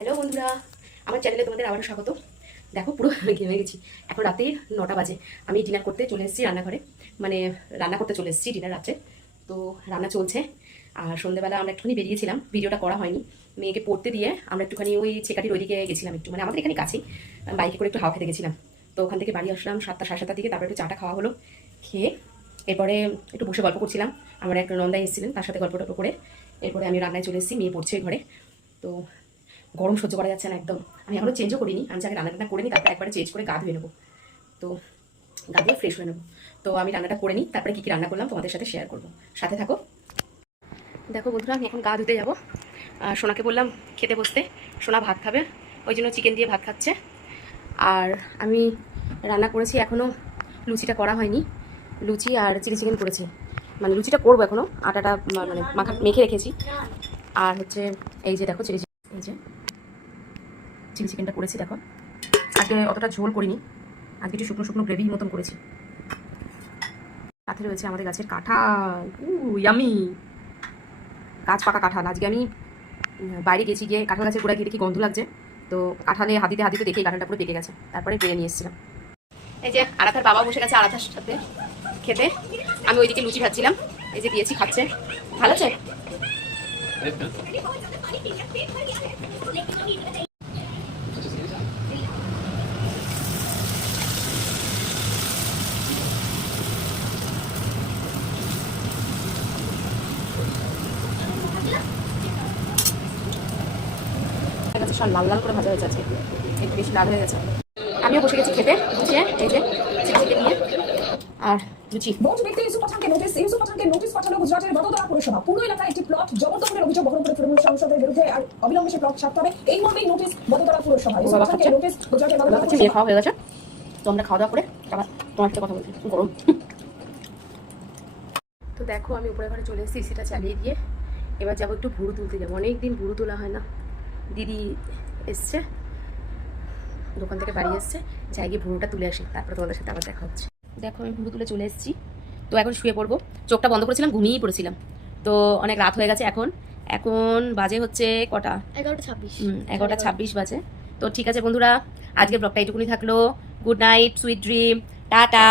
Hello বন্ধুরা, আমার চ্যানেলে তোমাদের আবারও স্বাগত। দেখো পুরো ঘেমে গেছি। এখন রাতের 9টা বাজে। আমি ডিনার করতে চলে এসেছি রান্নাঘরে, মানে রান্না করতে চলে এসেছি ডিনার রাত্রে। তো রান্না চলছে। আর সন্ধ্যেবেলা আমরা একটুখানি বেরিয়েছিলাম, ভিডিওটা করা হয়নি। মেয়েকে পড়তে দিয়ে আমরা একটুখানি ওই চেকাটির ওইদিকে গেছিলাম, একটু মানে আমাদের এখানে কাছেই বাইকে করে একটু হাওয়া খেতে গেছিলাম। তো ওখান থেকে বাড়ি আসলাম 7টা সাড়ে 7টার দিকে। তারপরে একটু চাটা খাওয়া হলো, খেয়ে এরপরে একটু বসে গল্প করছিলাম। আমার এক নন্দাই এসেছিলেন, তার সাথে গল্প টল্প করে এরপরে আমি রান্নায় চলে এসেছি। মেয়ে পড়ছে ঘরে। তো গরম সহ্য করা যাচ্ছে না একদম। আমি এখনো চেঞ্জও করিনি, আমি আগে রান্নাটা করে নিই, তারপরে একবারে চেঞ্জ করে গা ধুয়ে নেবো। তো গা ধুয়ে ফ্রেশ হয়ে নেবো। তো আমি রান্নাটা করে নিই, তারপরে কী কী রান্না করলাম তোমাদের সাথে শেয়ার করবো, সাথে থাকো। দেখো বন্ধুরা, আমি এখন গা ধুতে যাবো। সোনাকে বললাম খেতে বসতে, সোনা ভাত খাবে, ওই জন্য চিকেন দিয়ে ভাত খাচ্ছে। আর আমি রান্না করেছি, এখনও লুচিটা করা হয়নি। লুচি আর চিলি চিকেন করেছি, মানে লুচিটা করবো এখনও, আটাটা মানে মেখে রেখেছি। আর হচ্ছে এই যে দেখো চিলি চিকেনটা করেছি। দেখো আজকে অতটা ঝোল করিনি, আজকে একটু শুকনো শুকনো গ্রেভির মতন করেছি। সাথে রয়েছে আমাদের গাছের কাঁঠাল, ইয়ামি গাছ পাকা কাঁঠাল। আজকে আমি বাইরে গেছি, গিয়ে কাঁঠাল গাছের গোড়ায় গিয়ে দেখি গন্ধ লাগছে। তো কাঁঠালে হাত দিতে দেখে কাঁঠালটা পুরো পেকে গেছে, তারপরে পেরে নিয়ে এসেছিলাম। এই যে আরাধার বাবা বসে গেছে আরাধার সাথে খেতে। আমি ওইদিকে লুচি খাচ্ছিলাম, এই যে দিয়েছি খাচ্ছে। ভালো আছে? সব লাল লাল করে ভাজা হয়েছে, আজকে একটু বেশি লাল হয়ে গেছে। আমিও বসে গেছি খেতে, বুঝিয়ে এই যে চিকেন নিয়ে আর লুচি। ভোট ব্যক্তি ইউসুফ পাঠানকে নোটিশ পাঠালো গুজরাটের বদোদরা পুরসভা। পুরো এলাকায় একটি প্লট জবরদখলের অভিযোগ বহন করে তৃণমূল সাংসদের বিরুদ্ধে আর অবিলম্বে সে প্লট ছাড়তে হবে, এই মর্মেই নোটিশ বদোদরা পুরসভা। ইউসুফ পাঠানকে নোটিশ গুজরাটের বদোদরা পুরসভা। খাওয়া হয়ে গেছে, তো আমরা খাওয়া দাওয়া করে আবার তোমার সাথে কথা বলছি। গরম তো দেখো, আমি উপরে ঘরে চলে এসেছি, এসিটা চালিয়ে দিয়ে। এবার যাবো একটু ভুরু তুলতে যাবো, অনেকদিন ভুরু তোলা হয় না। দিদি এসছে দোকান থেকে, বাড়ি এসছে, যাই গিয়ে ভুরুটা তুলে আসি, তারপরে তোমাদের সাথে আবার দেখা হচ্ছে। দেখো আমি ভুরু তুলে চলে এসেছি। তো এখন শুয়ে পড়বো, চোখটা বন্ধ করেছিলাম, ঘুমিয়েই পড়েছিলাম। তো অনেক রাত হয়ে গেছে, এখন বাজে হচ্ছে কটা, 11:26 বাজে। তো ঠিক আছে বন্ধুরা, আজকের ব্লগটা এইটুকুনি থাকলো। Good night, sweet dream, tata.